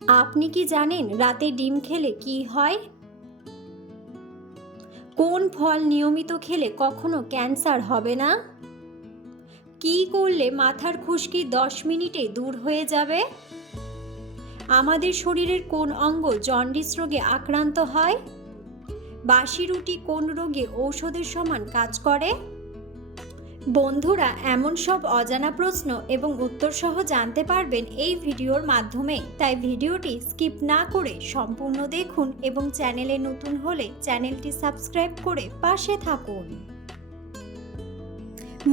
আপনি কি জানেন রাতে ডিম খেলে কি হয়? কোন ফল নিয়মিত খেলে কখনো ক্যান্সার হবে না? কি করলে মাথার খুশকি 10 মিনিটে দূর হয়ে যাবে? আমাদের শরীরের কোন অঙ্গ জন্ডিস রোগে আক্রান্ত হয়? বাসি রুটি কোন রোগে ঔষধের সমান কাজ করে? বন্ধুরা, এমন সব অজানা প্রশ্ন এবং উত্তর সহ জানতে পারবেন এই ভিডিওর মাধ্যমে, তাই ভিডিওটি স্কিপ না করে সম্পূর্ণ দেখুন এবং চ্যানেলে নতুন হলে চ্যানেলটি সাবস্ক্রাইব করে পাশে থাকুন।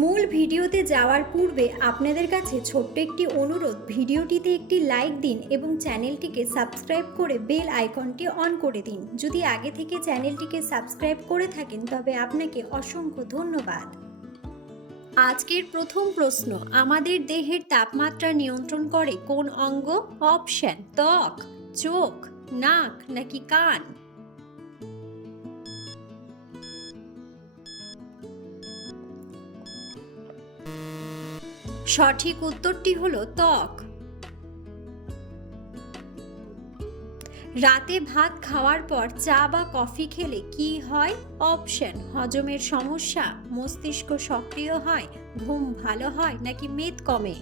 মূল ভিডিওতে যাওয়ার পূর্বে আপনাদের কাছে ছোট্ট একটি অনুরোধ, ভিডিওটিতে একটি লাইক দিন এবং চ্যানেলটিকে সাবস্ক্রাইব করে বেল আইকনটি অন করে দিন। যদি আগে থেকে চ্যানেলটিকে সাবস্ক্রাইব করে থাকেন তবে আপনাকে অসংখ্য ধন্যবাদ। আজকের প্রথম প্রশ্ন, আমাদের দেহের তাপমাত্রা নিয়ন্ত্রণ করে কোন অঙ্গ? অপশন: ত্বক, চোখ, নাক নাকি কান? সঠিক উত্তরটি হলো ত্বক। রাতে ভাত খাওয়ার পর চা বা কফি খেলে কি হয়? অপশন: হজমের সমস্যা, মস্তিষ্ক সক্রিয় হয়, ঘুম ভালো হয় নাকি মেদ কমে?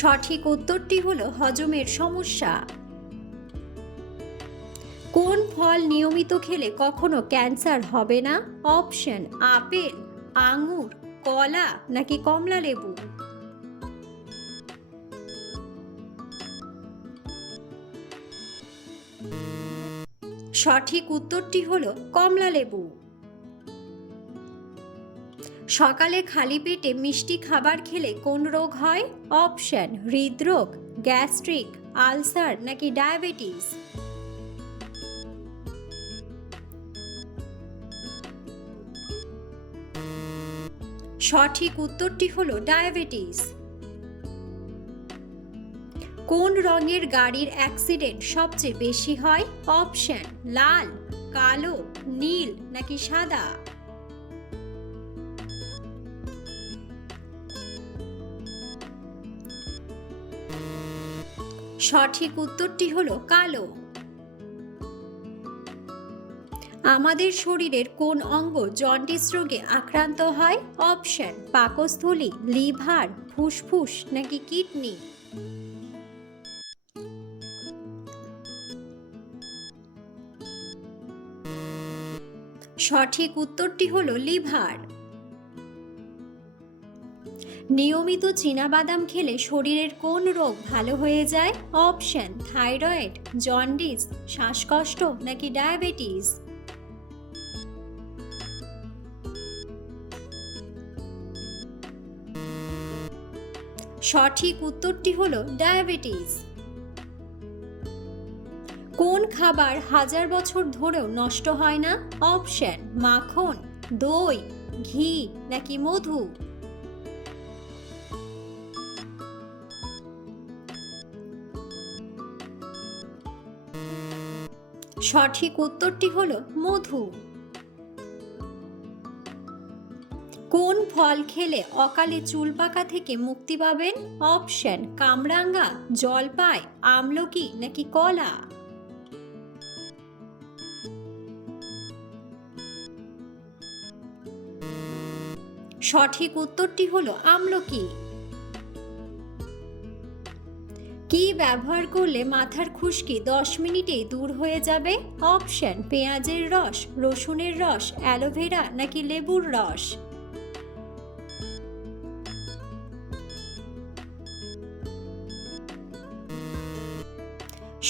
সঠিক উত্তরটি হলো হজমের সমস্যা। কোন ফল নিয়মিত খেলে কখনো ক্যান্সার হবে না? অপশন: আপেল, আঙুর, কলা নাকি কমলা লেবু? সঠিক উত্তরটি হলো কমলা লেবু। সকালে খালি পেটে মিষ্টি খাবার খেলে কোন রোগ হয়? অপশন: হৃদরোগ, গ্যাস্ট্রিক, আলসার নাকি ডায়াবেটিস? সঠিক উত্তরটি হলো ডায়াবেটিস। কোন রঙের গাড়ির অ্যাক্সিডেন্ট সবচেয়ে বেশি হয়? অপশন: লাল, কালো, নীল নাকি সাদা? সঠিক উত্তরটি হলো কালো। আমাদের শরীরের কোন অঙ্গ জন্ডিস রোগে আক্রান্ত হয়? অপশন: পাকস্থলী, লিভার, ফুসফুস নাকি কিডনি? সঠিক উত্তরটি হলো লিভার। নিয়মিত চীনাবাদাম খেলে শরীরের কোন রোগ ভালো হয়ে যায়? অপশন: থাইরয়েড, জন্ডিস, শ্বাসকষ্ট নাকি ডায়াবেটিস? সঠিক উত্তরটি হলো ডায়াবেটিস। কোন খাবার 1000 বছর ধরেও নষ্ট হয় না? অপশন: মাখন, দই, ঘি নাকি মধু? সঠিক উত্তরটি হলো মধু। কোন ফল খেলে অকালে চুল পাকা থেকে মুক্তি পাবেন? অপশন: কামরাঙ্গা, জলপাই, আমলকি নাকি কলা? সঠিক উত্তরটি হলো আমলকি। কি ব্যবহার করলে মাথার খুশকি 10 মিনিটেই দূর হয়ে যাবে? অপশন: পেঁয়াজের রস, রসুনের রস, অ্যালোভেরা নাকি লেবুর রস?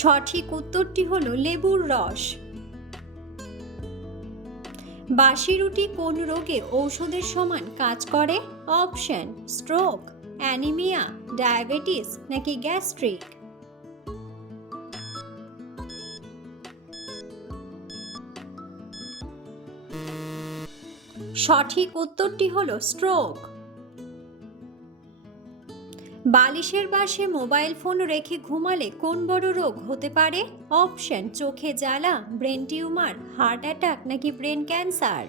সঠিক উত্তরটি হলো লেবুর রস। বাসি রুটি কোন রোগে ঔষধের সমান কাজ করে? অপশন: স্ট্রোক, অ্যানিমিয়া, ডায়াবেটিস নাকি গ্যাস্ট্রিক? সঠিক উত্তরটি হলো স্ট্রোক। বালিশের পাশে মোবাইল ফোন রেখে ঘুমালে কোন বড় রোগ হতে পারে? অপশন: চোখে জ্বালা, ব্রেন টিউমার, হার্ট অ্যাটাক নাকি ব্রেন ক্যান্সার?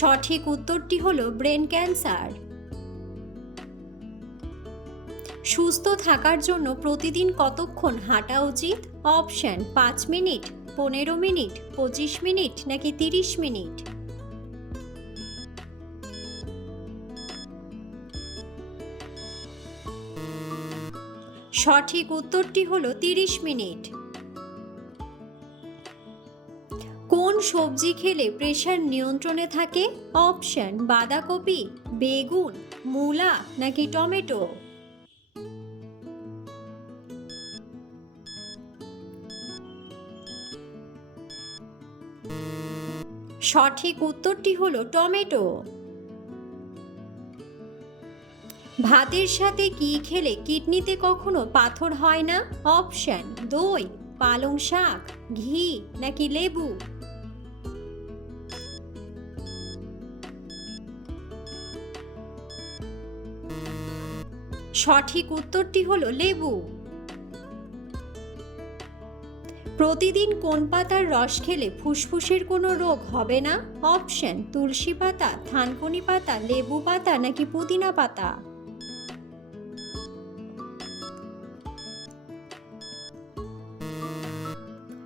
সঠিক উত্তরটি হলো ব্রেন ক্যান্সার। সুস্থ থাকার জন্য প্রতিদিন কতক্ষণ হাঁটা উচিত? অপশন 5 মিনিট, 15 মিনিট, 25 মিনিট নাকি 30 মিনিট। সঠিক উত্তরটি হলো 30 মিনিট। কোন সবজি খেলে প্রেশার নিয়ন্ত্রণে থাকে? অপশন বাঁধাকপি, বেগুন, মূলা নাকি টমেটো। সঠিক উত্তরটি হলো টমেটো। ভাতের সাথে কি খেলে কিডনিতে কখনো পাথর হয় না? অপশন দই, পালং শাক, ঘি নাকি লেবু। সঠিক উত্তরটি হলো লেবু। প্রতিদিন কোন পাতার রস খেলে ফুসফুসের কোনো রোগ হবে না? অপশন তুলসী পাতা, থানকুনি পাতা, লেবু পাতা নাকি পুদিনা পাতা।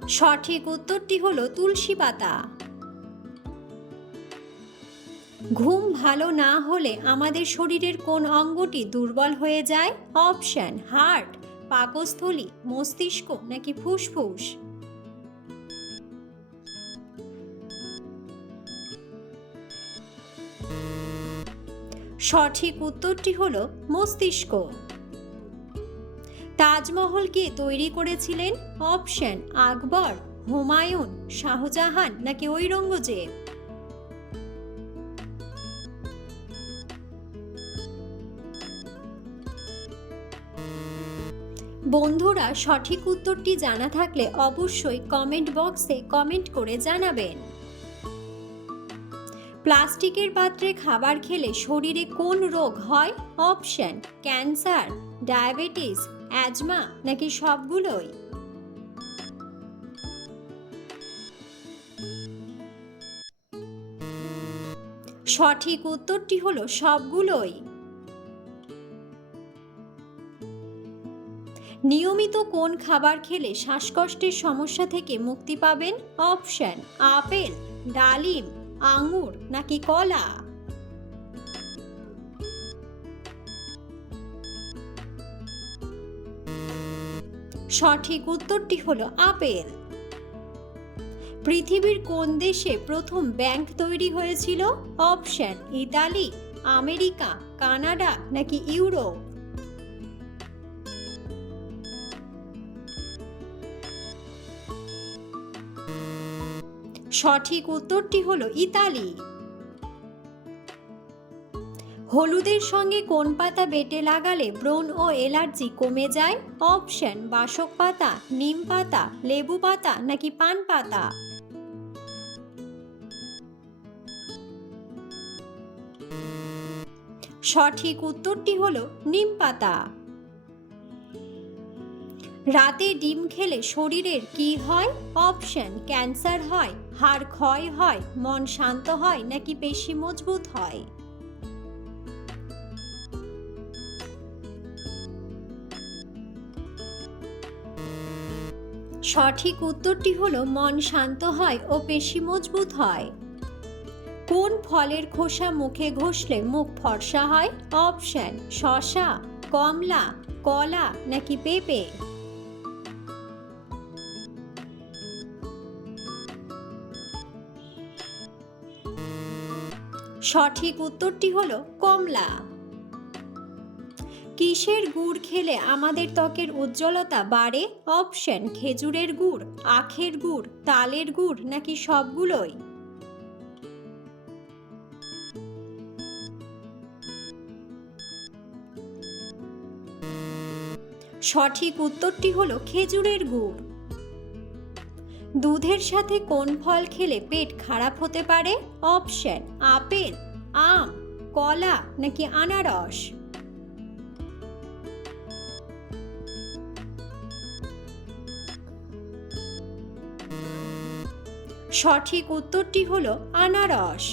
সঠিক উত্তরটি হলো তুলসী পাতা। ঘুম ভালো না হলে আমাদের শরীরের কোন অঙ্গটি দুর্বল হয়ে যায়? অপশন হার্ট, পাকস্থলী, মস্তিষ্ক নাকি ফুসফুস। সঠিক উত্তরটি হলো মস্তিষ্ক। তাজমহল কে তৈরি করেছিলেন? অপশন আকবর, হুমায়ুন, শাহজাহান নাকি ঔরঙ্গজেব। বন্ধুরা, সঠিক উত্তরটি জানা থাকলে অবশ্যই কমেন্ট বক্সে কমেন্ট করে জানাবেন। প্লাস্টিকের পাত্রে খাবার খেলে শরীরে কোন রোগ হয়? অপশন ক্যান্সার, ডায়াবেটিস, অ্যাজমা নাকি সবগুলোই। সঠিক উত্তরটি হলো সবগুলোই। নিয়মিত কোন খাবার খেলে শ্বাসকষ্টের সমস্যা থেকে মুক্তি পাবেন? অপশন আপেল, ডালিম, আঙুর নাকি কলা। সঠিক উত্তরটি হলো আপেল। পৃথিবীর কোন দেশে প্রথম ব্যাংক তৈরি হয়েছিল? অপশন ইতালি, আমেরিকা, কানাডা নাকি ইউরোপ। সঠিক উত্তরটি হলো ইতালি। হলুদের সঙ্গে কোন পাতা বেটে লাগালে ব্রণ ও অ্যালার্জি কমে যায়? অপশন বাসক পাতা, নিম পাতা, লেবু পাতা নাকি পান পাতা। সঠিক উত্তরটি হলো নিম পাতা। রাতে ডিম খেলে শরীরের কি হয়? অপশন ক্যান্সার হয়, হাড় ক্ষয় হয়, মন শান্ত হয় নাকি পেশি মজবুত হয়। সঠিক উত্তরটি হলো মন শান্ত হয় ও পেশি মজবুত হয়। কোন ফলের খোসা মুখে ঘষলে মুখ ফর্সা হয়? অপশন শসা, কমলা, কলা নাকি পেঁপে। সঠিক উত্তরটি হলো কমলা। কিসের গুড় খেলে আমাদের ত্বকের উজ্জ্বলতা বাড়ে? অপশন খেজুরের গুড়, আখের গুড়, তালের গুড় নাকি সবগুলোই। সঠিক উত্তরটি হলো খেজুরের গুড়। দুধের সাথে কোন ফল খেলে পেট খারাপ হতে পারে? অপশন আপেল, আম, কলা নাকি আনারস। সঠিক উত্তরটি হলো আনারস।